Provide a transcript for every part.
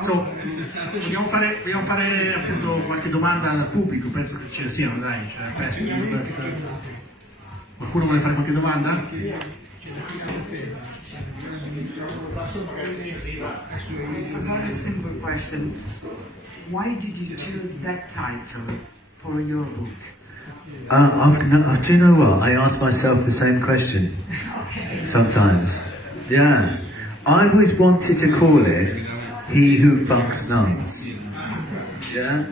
So, vogliamo fare appunto qualche domanda al pubblico, penso che ce ne siano, dai. Qualcuno vuole fare qualche domanda? It's a very simple question. Why did you choose that title for your book? Do you know what? I ask myself the same question sometimes. Yeah. I always wanted to call it He Who Fucks Nuns. Yeah?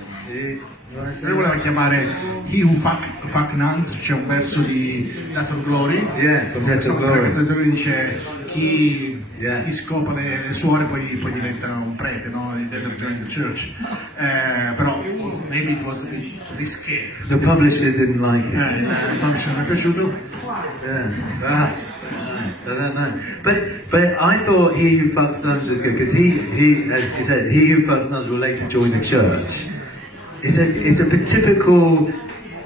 Lui voleva chiamare He Who Fuck Nuns, c'è un verso di Dato Glory. Yeah, from Dato Glory. Dove dice chi scopa le suore poi diventa un prete, no? He didn't join the church. Però maybe it was a bit scary. The publisher didn't like it. Il publisher non è piaciuto. Yeah. I don't know. But I thought He Who Fucks Nuns was good because he, as you said, He Who Fucks Nuns will later join the church. It's a typical,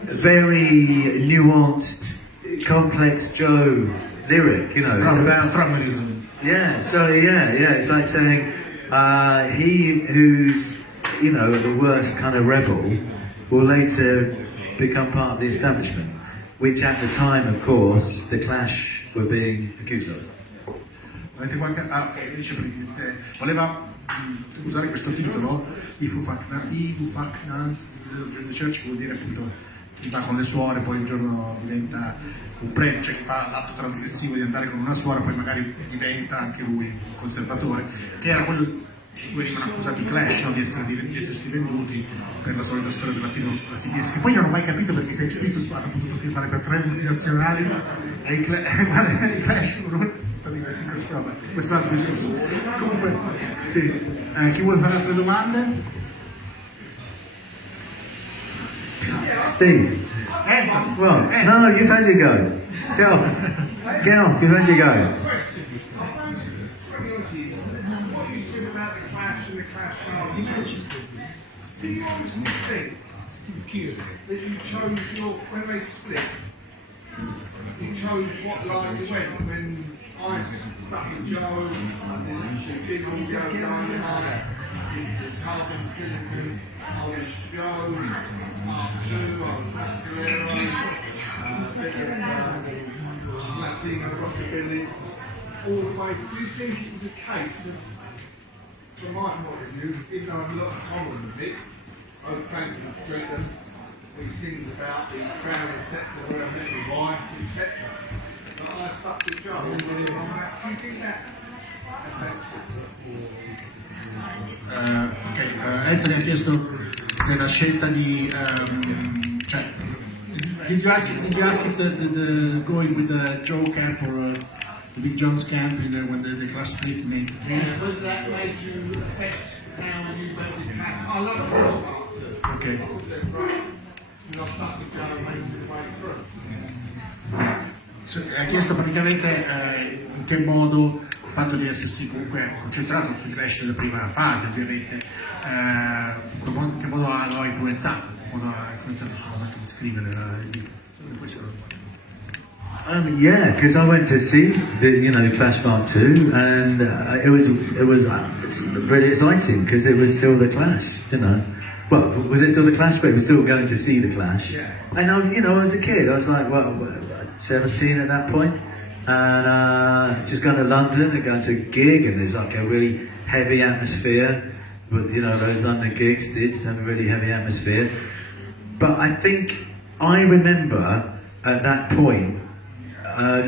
very nuanced, complex Joe lyric, you know. It's about Strummerism. Yeah. It's like saying he who's, you know, the worst kind of rebel will later become part of the establishment, which at the time, of course, the Clash were being accused of. Avete qualche... dice voleva usare questo titolo, He Who Fuck Nuns, the Church, che vuol dire appunto chi va con le suore, poi un giorno diventa un prete, cioè chi fa l'atto trasgressivo di andare con una suora, poi magari diventa anche lui un conservatore, che era quello di cui venivano accusati i Clash, no? di essersi venduti per la solita storia del latino classichesco. Che poi non ho mai capito perché se Cristo hanno potuto firmare per 3 multinazionali e i Clash non stati messi in vabbè, questo è un altro discorso. Comunque, sì, chi vuole fare altre domande? Steve. Anthony. Well, no, you've had your go. Get off, you've had your go. Do you honestly think that you chose when they split, you chose what line you went when I stuck with Joe, big on Joe Dynamite, Carbon Silicon, I was Joe, Mark 2, I was Mescaleros, Latino Rockabilly, all the way. Do you think it was a case of, from my point of view, even though I'm a lot common with Mick, both came from the street and he sings about the crown, etc., where I met my wife, etc. But I stuck with Joe. Do you think that affects it? Anthony ha chiesto se la scelta di cioè, did you ask if the going with the Joe camp or the Glyn Johns camp when the class split in 83? Whether that made you affect how you went with camp? I love the Okay. Ha chiesto praticamente in che modo il fatto di essersi comunque concentrato sui Clash della prima fase, ovviamente, in che modo lo ha influenzato, ha influenzato sulla macchina di scrivere il libro. Yeah, because I went to see the Clash Part 2, and it was really exciting because it was still the Clash, you know. Well, was it still the Clash? But it was still going to see the Clash. Yeah. And I was a kid. I was like, 17 at that point, and just going to London and going to a gig, and there's like a really heavy atmosphere. But those London gigs did some really heavy atmosphere. But I think I remember at that point,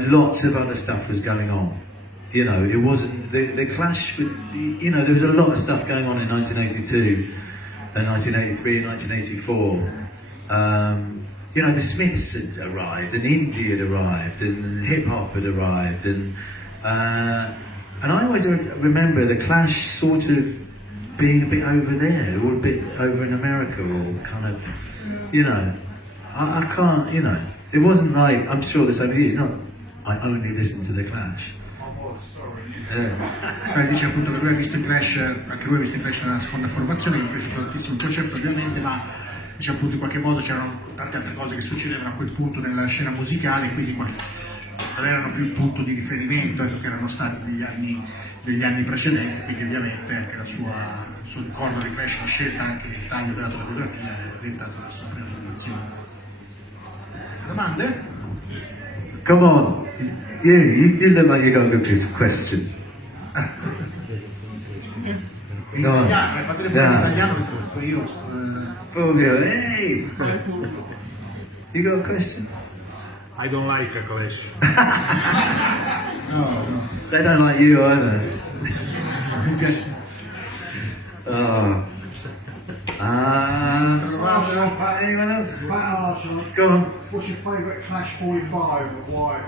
lots of other stuff was going on. It wasn't the Clash. There was a lot of stuff going on in 1982, and 1983, and 1984. The Smiths had arrived, and indie had arrived, and hip hop had arrived, and I always remember the Clash sort of being a bit over there, or a bit over in America, or kind of, I can't, it wasn't like, I'm sure this over here, it's not, I only listen to the Clash. Dice appunto che lui ha visto i Clash, anche lui ha visto i Clash nella seconda formazione, gli è piaciuto tantissimo il concerto ovviamente, ma dice appunto in qualche modo c'erano tante altre cose che succedevano a quel punto nella scena musicale, quindi non erano più il punto di riferimento che erano stati negli anni degli anni precedenti, quindi ovviamente anche sul ricordo di Clash, la scelta anche in Italia della biografia è orientata alla sua prima formazione. Domande? Come on, you look like you got a good question. In No. italiano, fatele pure in italiano perché io... Fulvio, hey! You got a question? I don't like a clash. No. They don't like you either. Mi piace. Oh. Anyone else? Go on. What's your favourite Clash 45 and why?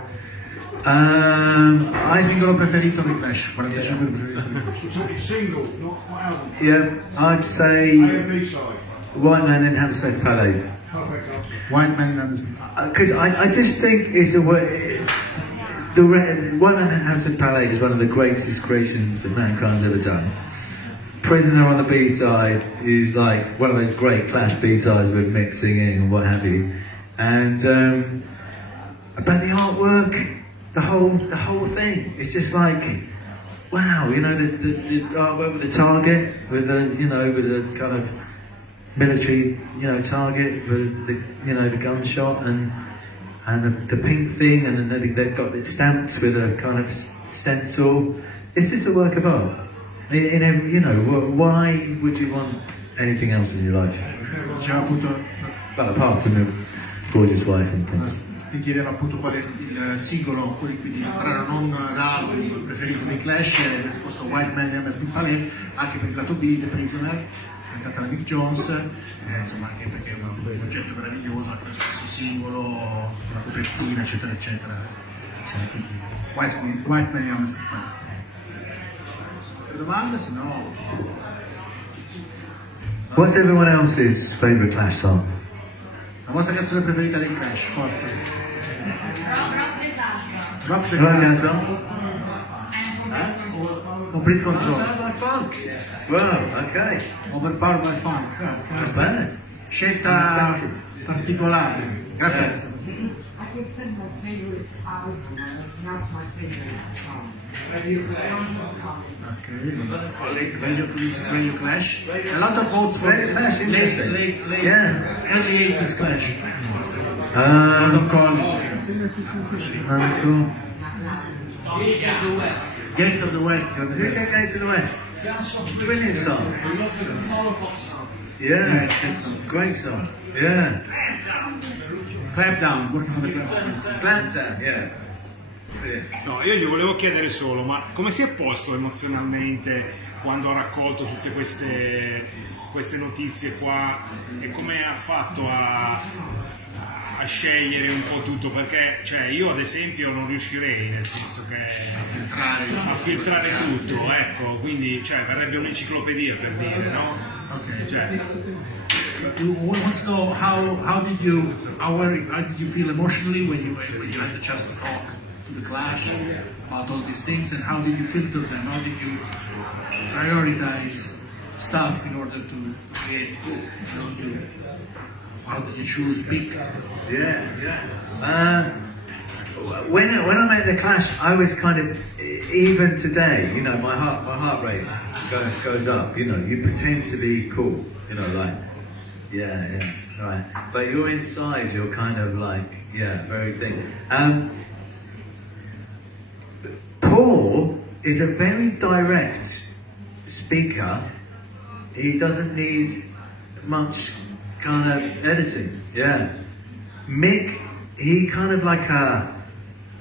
Il singolo preferito di Clash, 45 preferito di Clash. We're talking single, not album. Yeah, I'd A say and B side. White Man in Hammersmith Palais. Perfect answer. White Man and Because I just think it's White Man in Hammersmith Palais is one of the greatest creations that mankind's ever done. Prisoner on the B-side is like one of those great Clash B-sides with Mick singing and what have you. And about the artwork, the whole thing, it's just like, wow, you know, the artwork with the target, with the kind of military, target, with the gunshot and the pink thing, and then they've got it stamped with a kind of stencil. It's just a work of art. In every, why would you want anything else in your life? Diceva appunto, Well, apart from your gorgeous wife and things. ti chiedeva appunto qual è il singolo, quindi però non l'album preferito dei Clash, e ho risposto White Man and Hammersmith Palais, anche per il lato B, The Prisoner, cantata da Mick Johns, insomma anche perché è un progetto meraviglioso, anche lo stesso singolo, con la copertina, eccetera, eccetera. Insomma, quindi White Man and Hammersmith Palais. Altre domande? Se no... What's everyone else's favourite Clash song? La vostra canzone preferita dei Clash, forza. Rock the Rock Casbah. the Casbah? Complete Control. Wow, okay. Overpowered by Funk. That's bad. Scelta particolare. Gran pezzo. I could sing my favorite album, and it's not my favorite song. Ok. Regno Clash. A lot of votes for Regno Clash, interesting. late, Yeah. early 80s Clash. Roadent Connolly. Cool. Gates of the West. Who said Gates of the West? Brilliant song. Yeah, great song. Yeah. Clap Down, working for the Clap. Clampdown, yeah. Brilliant. No, io gli volevo chiedere solo, ma come si è posto emozionalmente quando ha raccolto tutte queste notizie qua e come ha fatto a scegliere un po' tutto? Perché cioè, io ad esempio non riuscirei, nel senso che a filtrare tutto, ecco, quindi verrebbe un'enciclopedia per dire, no? Okay. Cioè, You want to know how did you feel emotionally when you had the chance to talk to the Clash about all these things, and how did you filter them? How did you prioritize stuff in order to create? How did you choose big? Yeah. When I made the Clash, I was kind of, even today, my heart rate goes up. You pretend to be cool, like, yeah, right. But you're inside, you're kind of like, very thing. Paul is a very direct speaker. He doesn't need much kind of editing. Yeah. Mick, he kind of like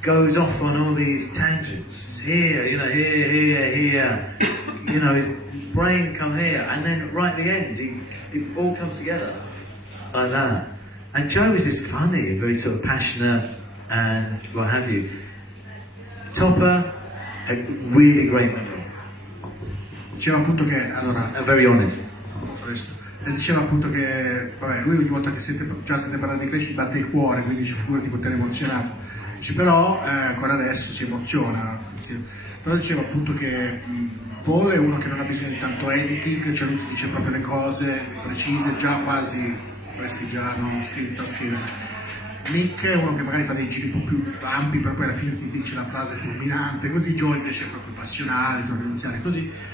goes off on all these tangents. Here, here. His brain come here, and then right at the end, it all comes together like that. And Joe is just funny, very sort of passionate, and what have you. Topper, a really great memory. Diceva appunto che allora. Very honest. E diceva appunto che lui ogni volta che sente parlare di Clash gli batte il cuore, quindi dice figurati quanto era emozionato. Dice però ancora adesso si emoziona. Però diceva appunto che Paul è uno che non ha bisogno di tanto editing, cioè lui ti dice proprio le cose precise, già quasi, potresti già non scritto a scrivere. Mick è uno che magari fa dei giri un po' più ampi, per poi alla fine ti dice la frase fulminante, così Joe invece è proprio passionale, torrenziale, così.